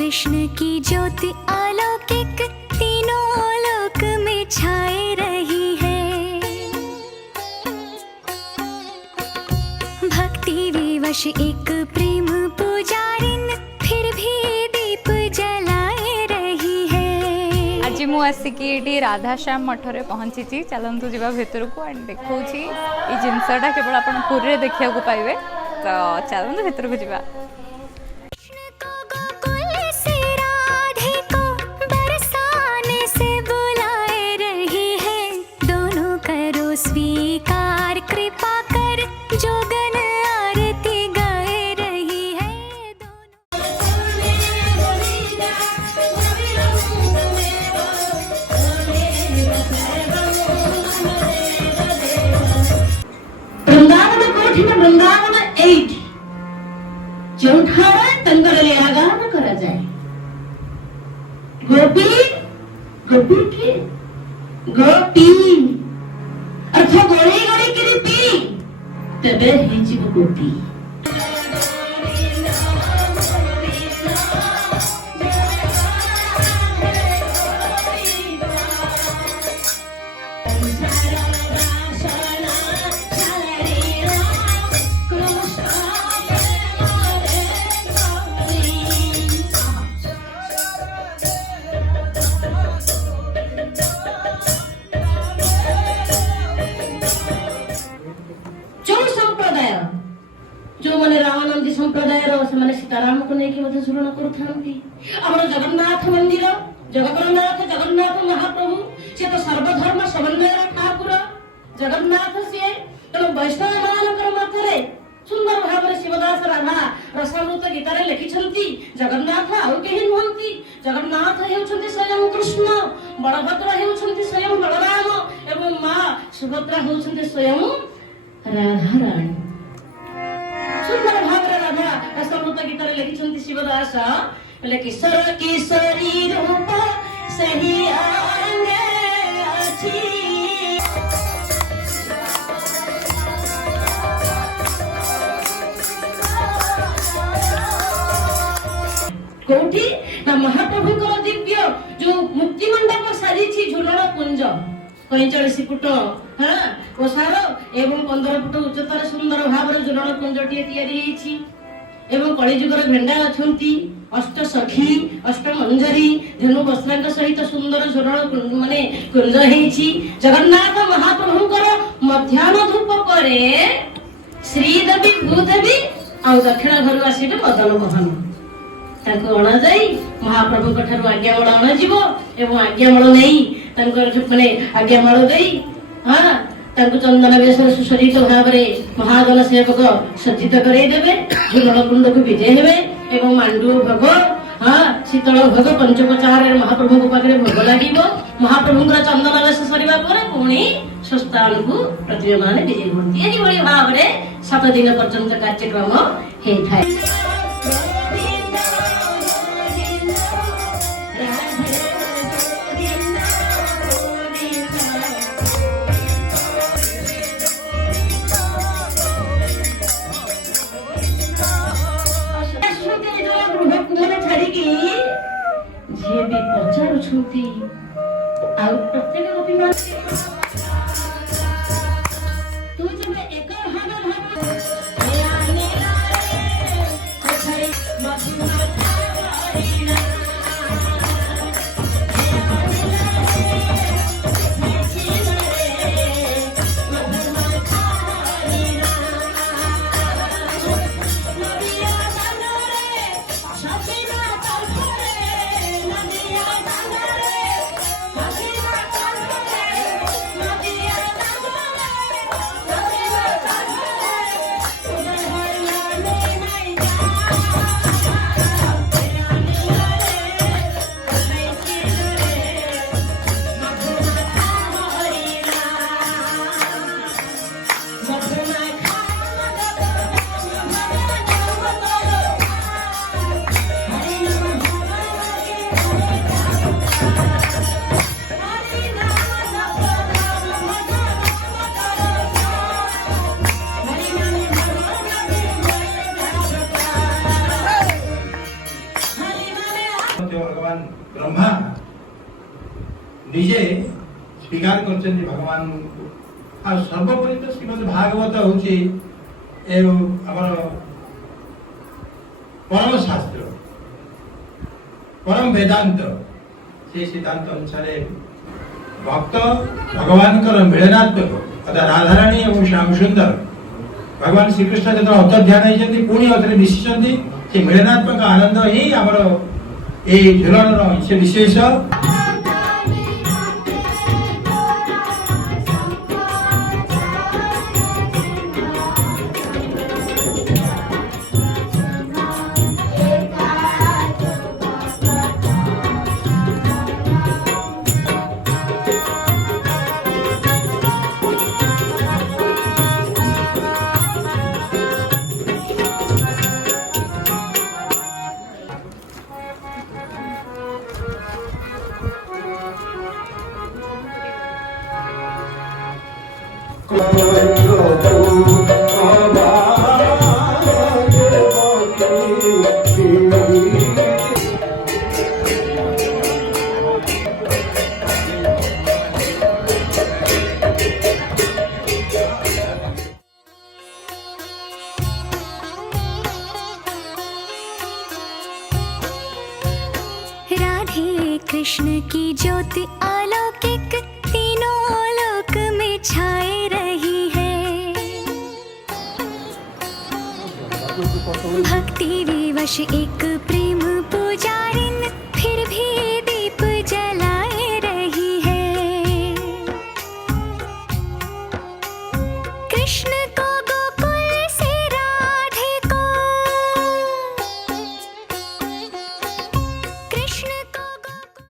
कृष्ण की ज्योति अलौकिक तीनों लोक में छाए रही है। भक्ति विवश एक प्रेम पुजारिन फिर भी दीप जलाए रही है। आज मु आसिकी राधाश्याम मठरे पहुंची। चलतु जा भितर को एंड देखा ये जिनसटा केवल आप पुरी देखा पाइबे, तो चलतु भितर को जा। स्वीकार कृपा कर जोगन आरती गाए रही है। वृंदावन कोठी में वृंदावन एट चौठाड़ा तंगर आगान करा जाए। गोपी गोपी के गोपी अर्थ गड़ी गड़ी किरी पी तेबे हिची गोपी। जो मैंने रामानंदी संप्रदाय से सीताराम को लेकिन स्मरण कर जगन्नाथ मंदिर जगन्नाथ जगन्नाथ महाप्रभु से तो सर्वधर्म समन्वय ठाकुर जगन्नाथ सी तेणु वैष्णव मान मध्य सुंदर भाव में शिवदास राधा रसामृत गीतार लिखिं जगन्नाथ आउ कहीं नुहति। जगन्नाथ होउछन्ति स्वयं कृष्ण, बलभद्र होउछन्ति स्वयं बलराम एवं मां सुभद्रा होउछन्ति स्वयं राधा रानी। सुंदर भाव राधा रसामृत गीतार लिखिं शिवदास बोले किशोर किशोरी रूप सही आंगे अछि। कोठी ना महाप्रभु को दिव्य जो मुक्ति मंडप साजी झुलण कुंज 45 फुट ओसार एवं 15 फुट उच्चतार सुंदर भाव झुलण कुंजटी तैयारी एवं कलिजुगर भेंडा अछंती अष्ट सखी अष्ट मंजरी धेनु वस्त्रांक सहित सुंदर झुलण माने कुंज हेछि। जगन्नाथ महाप्रभुकर मध्याह्न धूप परे श्रीदेवी भूदेवी आ दक्षिण घर आसिबे मदन मोहन ताको अणा जाई महाप्रभु ठारू आज्ञामाल अणाजिव एवं आज्ञामाल नहीं माने आज्ञामाल दे चंदन बेशर सुसज्जित भाव में महाजन सेवक सज्जित करदेवे। झुलण कुंड को विजय हेबे एवं मांडू भोग शीतल भोग पंचोपचार महाप्रभु पाखे भोग लगे। महाप्रभु चंदन बेश सरवा पुणी स्वस्थान को प्रतिमा मान विजय हुई। यही भाव में 7 दिन पर्यंत कार्यक्रम होता है। झे भी पचारुछंती आ प्रत्येक गोपी मान तू जब एक ब्रह्मा निजे स्वीकार कर भगवान आ सर्वोपरि तो श्रीमद भागवत हूँ आमर परम शास्त्र परम वेदांत से सिद्धांत अनुसार भक्त भगवान मिलनात्मक अर्थात राधाराणी और श्याम सुंदर भगवान श्रीकृष्ण जो अत ध्यान होती पुणी अतरे मिशिंट से मिलनात्मक आनंद ही आमर ये झुलन अंश विशेष। राधे कृष्ण की ज्योति अलौकिक तीनों लोक में छाए रही है। भक्ति विवश एक प्रेम पुजारिन फिर भी दीप जलाए रही है। कृष्ण